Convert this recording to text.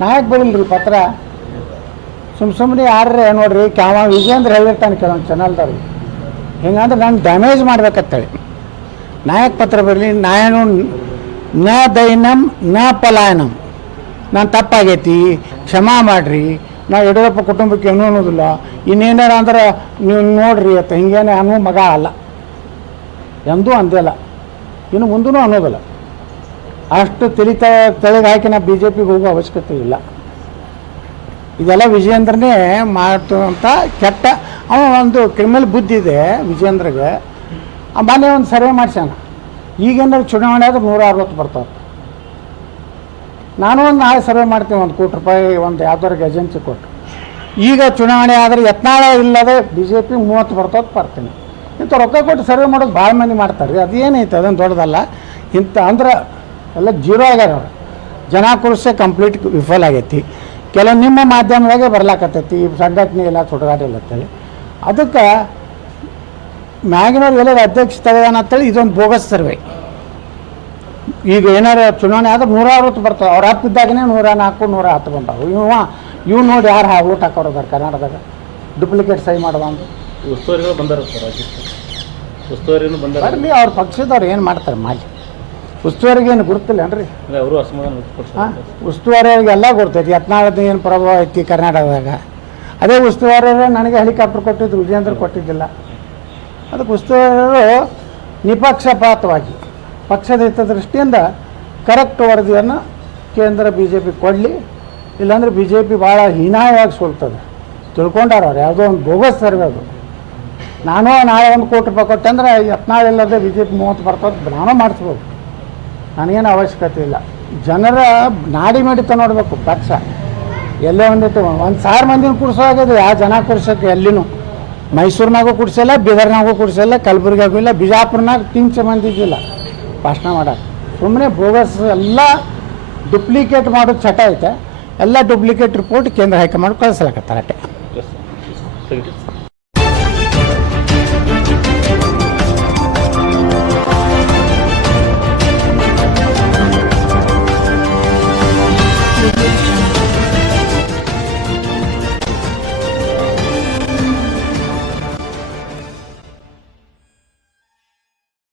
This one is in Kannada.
ನಾಯಕ್ ಬರಿಲ್ರಿ ಪತ್ರ. ಸುಮ್ ಸುಮ್ಮನೆ ಯಾರ್ರೆ ನೋಡ್ರಿ ಕ್ಯಾವ ವಿಜೇಂದ್ರ ಹೇಳಿರ್ತಾನೆ ಕೆಲವೊಂದು ಚಾನಲ್ದವ್ರು ಹಿಂಗಂದ್ರೆ ನಾನು ಡ್ಯಾಮೇಜ್ ಮಾಡ್ಬೇಕತ್ತೇಳಿ. ನಾಯಕ್ ಪತ್ರ ಬರಲಿ, ನಾಯನು ನ ದೈನಂ ನ ಪಲಾಯನಂ. ನಾನು ತಪ್ಪಾಗೈತಿ, ಕ್ಷಮಾ ಮಾಡಿರಿ. ನಾ ಯಡಿಯೂರಪ್ಪ ಕುಟುಂಬಕ್ಕೆ ಏನೂ ಅನ್ನೋದಿಲ್ಲ. ಇನ್ನೇನಾರ ಅಂದ್ರೆ ನೀವು ನೋಡ್ರಿ ಅಂತ ಹಿಂಗೇನೆ ಅನ್ನೋ ಮಗ ಅಲ್ಲ. ಎಂದೂ ಅಂದಿಲ್ಲ ಇನ್ನು ಮುಂದೂ ಅನ್ನೋದಿಲ್ಲ. ಅಷ್ಟು ತಿಳಿತ ತೆಳಗೆ ಹಾಕಿ ನಾವು ಬಿ ಜೆ ಪಿಗೆ ಹೋಗೋ ಅವಶ್ಯಕತೆ ಇಲ್ಲ. ಇದೆಲ್ಲ ವಿಜಯೇಂದ್ರನೇ ಅಂತ ಕೆಟ್ಟ, ಅವ ಒಂದು ಕ್ರಿಮಿನಲ್ ಬುದ್ಧಿ ಇದೆ ವಿಜಯೇಂದ್ರಗೆ. ಆ ಮೊನ್ನೆ ಒಂದು ಸರ್ವೆ ಮಾಡ್ಸ್ಯಾನ. ಈಗೇನಾದ್ರು ಚುನಾವಣೆ ಆದ್ರೆ ನೂರ ಅರವತ್ತು ಬರ್ತಾವೆ. ನಾನು ಒಂದು ನಾಳೆ ಸರ್ವೆ ಮಾಡ್ತೀನಿ, ಒಂದು ಕೋಟಿ ರೂಪಾಯಿ, ಒಂದು ಯಾವ್ದಾರಿಗೆ ಏಜೆನ್ಸಿ ಕೊಟ್ಟು. ಈಗ ಚುನಾವಣೆ ಆದರೆ ಯತ್ನಾಳ ಇಲ್ಲದೆ ಬಿ ಜೆ ಪಿ ಮೂವತ್ತು ಬರ್ತಾವೆ ಬರ್ತೀನಿ ಇಂಥ ರೊಕ್ಕ ಕೊಟ್ಟು ಸರ್ವೆ ಮಾಡೋದು ಭಾಳ ಮಂದಿ ಮಾಡ್ತಾರೆ ರೀ. ಅದೇನೈತೆ? ಅದೇನು ದೊಡ್ಡದಲ್ಲ. ಇಂಥ ಅಂದ್ರೆ ಎಲ್ಲ ಜೀರೋ ಆಗ್ಯಾರ ಅವ್ರು. ಜನ ಕುರ್ಸೆ ಕಂಪ್ಲೀಟ್ ವಿಫಲ ಆಗೈತಿ. ಕೆಲವು ನಿಮ್ಮ ಮಾಧ್ಯಮದಾಗೆ ಬರ್ಲಾಕತ್ತೈತಿ ಈ ಸಂಘಟನೆ ಎಲ್ಲ ಅಂತೇಳಿ. ಅದಕ್ಕೆ ಮ್ಯಾಗಿನವ್ರು ಎಲ್ಲರ ಅಧ್ಯಕ್ಷ ತೆಗೆದಾನ ಅಂತೇಳಿ ಇದೊಂದು ಬೋಗಸ್ ಸರ್ವೆ. ಈಗ ಏನಾರು ಚುನಾವಣೆ ಆದ್ರೆ ನೂರ ಅರವತ್ತು ಅವ್ರ ಅವ್ರು ಹತ್ತಿದ್ದಾಗನೇ ನೂರ ನಾಲ್ಕು ನೂರ ಹತ್ತು ಬಂದವು. ಇವ ಇವ್ ನೋಡಿ ಯಾರು ಹಾ ಊಟ ಹಾಕೋರದಾರ ಕರ್ನಾಟಕದಾಗ? ಡುಪ್ಲಿಕೇಟ್ ಸಹಿ ಮಾಡುವ ಅಂತ ಉಸ್ತುವಾರಿಗಳು ಬಂದಾರ ಸರ್ ರಾಜ್ಯಕ್ಕೆ. ಉಸ್ತುವಾರಿನೂ ಬಂದಾರ. ಬರಲಿ ಅವ್ರ ಪಕ್ಷದವ್ರು ಏನು ಮಾಡ್ತಾರೆ ಮಾಲಿ ಉಸ್ತುವಾರಿಗೆ ಏನು ಗುರುತಿಲ್ಲ ಏನ್ರಿ? ಅವರು ಅಸಮಾಧಾನ ಹಾಂ ಉಸ್ತುವಾರಿಯವ್ರಿಗೆ ಎಲ್ಲ ಗೊತ್ತೈತಿ ಯತ್ನಾಳದ ಏನು ಪ್ರಭಾವ ಐತಿ ಕರ್ನಾಟಕದಾಗ. ಅದೇ ಉಸ್ತುವಾರಿಯವ್ರೆ ನನಗೆ ಹೆಲಿಕಾಪ್ಟರ್ ಕೊಟ್ಟಿದ್ದು ವಿಜೇಂದ್ರ ಕೊಟ್ಟಿದ್ದಿಲ್ಲ. ಅದಕ್ಕೆ ಉಸ್ತುವಾರಿಯವರು ನಿಪಕ್ಷಪಾತವಾಗಿ ಪಕ್ಷದ ಹಿತದೃಷ್ಟಿಯಿಂದ ಕರೆಕ್ಟ್ ವರದಿಯನ್ನು ಕೇಂದ್ರ ಬಿ ಜೆ ಪಿ ಕೊಡಲಿ ಇಲ್ಲಾಂದ್ರೆ ಬಿ ಜೆ ಪಿ ಭಾಳ ಹೀನಾಯವಾಗಿ ಸೋಲ್ತದೆ. ತಿಳ್ಕೊಂಡಾರ ಅವ್ರು ಯಾವುದೋ ಒಂದು ಬೋಗಸ್ ಸರ್ವೆ ಅದು. ನಾನು ನಾಳೆ ಒಂದು ಕೋಟಿ ರೂಪಾಯಿ ಕೊಟ್ಟೆ ಅಂದ್ರೆ ಯತ್ನಾಳಿಲ್ಲದೆ ಬಿ ಜೆ ಪಿ ಮೂವತ್ತು ಬರ್ತದೆ ನಾನು ಮಾಡಿಸ್ಬೋದು. ನನಗೇನು ಅವಶ್ಯಕತೆ ಇಲ್ಲ. ಜನರ ನಾಡಿ ಮಿಡಿತ ನೋಡಬೇಕು, ಪಕ್ಷ. ಎಲ್ಲೇ ಒಂದಿತ್ತು ಒಂದು ಸಾವಿರ ಮಂದಿನ ಆಗೋದು ಯಾವ ಜನ ಕುಡಿಸೋಕೆ ಎಲ್ಲಿನೂ? ಮೈಸೂರಿನಾಗೂ ಕೂಡ್ಸಿಲ್ಲ, ಬೀದರ್ನಾಗೂ ಕೂಡ್ಸಿಲ್ಲ, ಕಲಬುರ್ಗಿಯಾಗೂ ಇಲ್ಲ, ಬಿಜಾಪುರ್ನಾಗ ತಿಂಚ ಮಂದಿ ಇದ್ದಿಲ್ಲ ಭಾಷಣ ಮಾಡೋಕೆ ಸುಮ್ಮನೆ ಬೋಗಸ್ ಎಲ್ಲ ಡುಪ್ಲಿಕೇಟ್ ಮಾಡೋದು ಚಟ ಐತೆ. ಎಲ್ಲ ಡುಪ್ಲಿಕೇಟ್ ರಿಪೋರ್ಟ್ ಕೇಂದ್ರ ಹೈಕಮಾಂಡ್ ಕಳಿಸ್ಲಕತ್ತಾರೆ